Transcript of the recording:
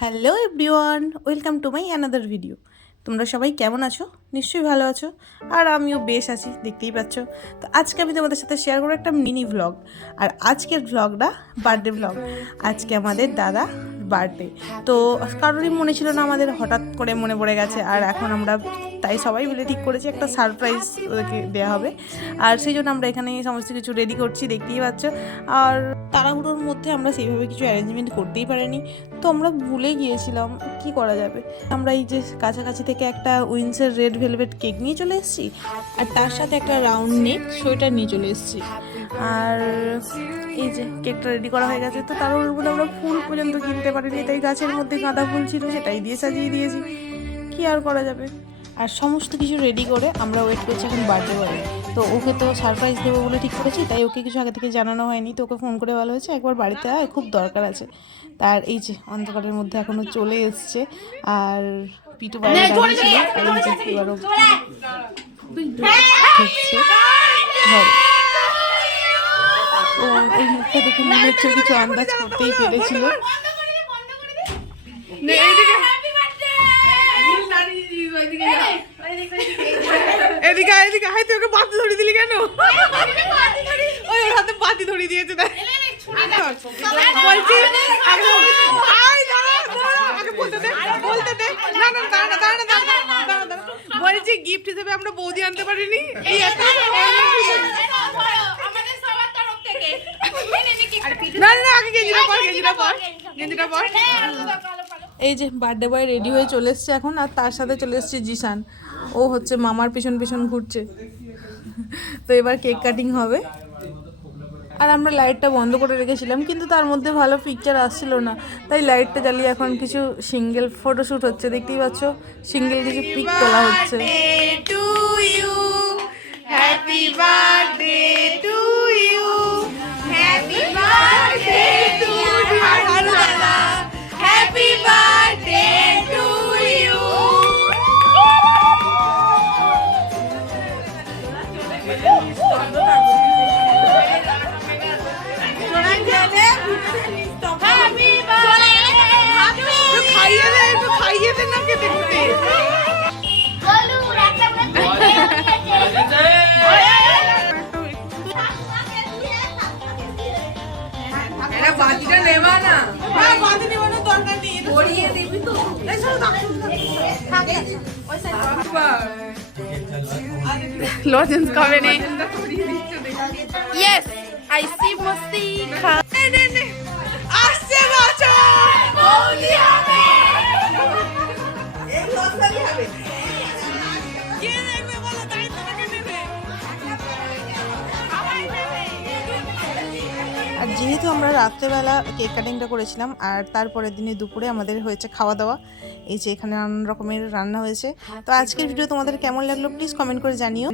Hello everyone, welcome to my another video. তোমরা সবাই কেমন আছো? নিশ্চয়ই ভালো আছো, আর আমিও বেশ আছি, দেখতেই পাচ্ছ। তো আজকে আমি তোমাদের সাথে শেয়ার করবো একটা মিনি ভ্লগ। আর আজকের ভ্লগটা বার্থডে ভ্লগ। আজকে আমাদের দাদা বার্থডে, তো কারোরই মনে ছিল না, আমাদের হঠাৎ করে মনে পড়ে গেছে। আর এখন আমরা তাই সবাই মিলে ঠিক করেছি একটা সারপ্রাইজ ওদেরকে দেওয়া হবে। আর সেই জন্য আমরা এখানে সমস্ত কিছু রেডি করছি, দেখতেই পাচ্ছ। আর তাড়াহুড়োর মধ্যে আমরা সেইভাবে কিছু অ্যারেঞ্জমেন্ট করতেই পারিনি, তো আমরা ভুলে গিয়েছিলাম, কি করা যাবে। আমরা এই যে কাছাকাছি থেকে একটা উইন্সের রেড ভেলভেট কেক নিয়ে চলে এসেছি, আর তার সাথে একটা রাউন্ড নেক সোয়েটার নিয়ে চলে এসেছি। আর এই যে কেকটা রেডি করা হয়ে গেছে, তো তার উপরে আমরা ফুল পর্যন্ত কিনতে পারিনি, তাই গাছের মধ্যে গাঁদা ফুল ছিল, সেটাই দিয়ে সাজিয়ে দিয়েছি, কি আর করা যাবে। আর সমস্ত কিছু রেডি করে আমরা ওয়েট করছি এখন বার্থডে বয়। তো ওকে তো সারপ্রাইজ দেবো বলে ঠিক করেছি, তাই ওকে কিছু আগে থেকে জানানো হয়নি। তো ওকে ফোন করে বলা হয়েছে একবার বাড়িতে আয়, খুব দরকার আছে। তার এই যে অন্ধকারের মধ্যে এখনও চলে এসছে। আর পিটু বাইরে দাঁড়িয়েছিল, আর এই যে এবারও ঢুকছে ঘরে। তো ওই মুখটা দেখে মনে হচ্ছে কিছু আন্দাজ করতেই পেরেছিল। এদিকে এদিকে হাই, তুই ওকে বাতি ধরিয়ে দিলি কেন? ওই ওর হাতে বাতি ধরিয়ে দিয়েছে। বলছি গিফট হিসেবে আমরা বৌদি আনতে পারিনি, এই একটা না না, আগে গেঞ্জিটা পর। এই যে বার্থডে বয় রেডি হয়ে চলে এসছে এখন, আর তার সাথে চলে এসছে জিসান। ও হচ্ছে মামার পিছন পিছন ঘুরছে। তো এবার কেক কাটিং হবে। আর আমরা লাইটটা বন্ধ করে রেখেছিলাম, কিন্তু তার মধ্যে ভালো পিকচার আসছিল না, তাই লাইটটা জ্বালিয়ে এখন কিছু সিঙ্গেল ফটোশ্যুট হচ্ছে, দেখতেই পাচ্ছ, সিঙ্গেল কিছু পিক তোলা হচ্ছে। Happy birthday to you, happy birthday to দাদা, হ্যাপি বার্থডে টু ইউ। খাইয়ে দে না খেতে খেতে। বাতিটা নেবা না, বাতি নেবানোর দরকার নেই, পরিয়ে দিবি তো। লজেন্স খাবে নেই। ইয়েস, আই সি মস্তি খা। আসছে বছর বৌদি হবে, এই লজেন্স হবে। কে দেখবে বলো, তাই তোমাকে নেবে। আর যেহেতু আমরা রাত্রেবেলা কেক কাটিংটা করেছিলাম, আর তারপরের দিনে দুপুরে আমাদের হয়েছে খাওয়া দাওয়া। এই যে এখানে নানান রকমের রান্না হয়েছে। তো আজকের ভিডিও তোমাদের কেমন লাগলো প্লিজ কমেন্ট করে জানিও।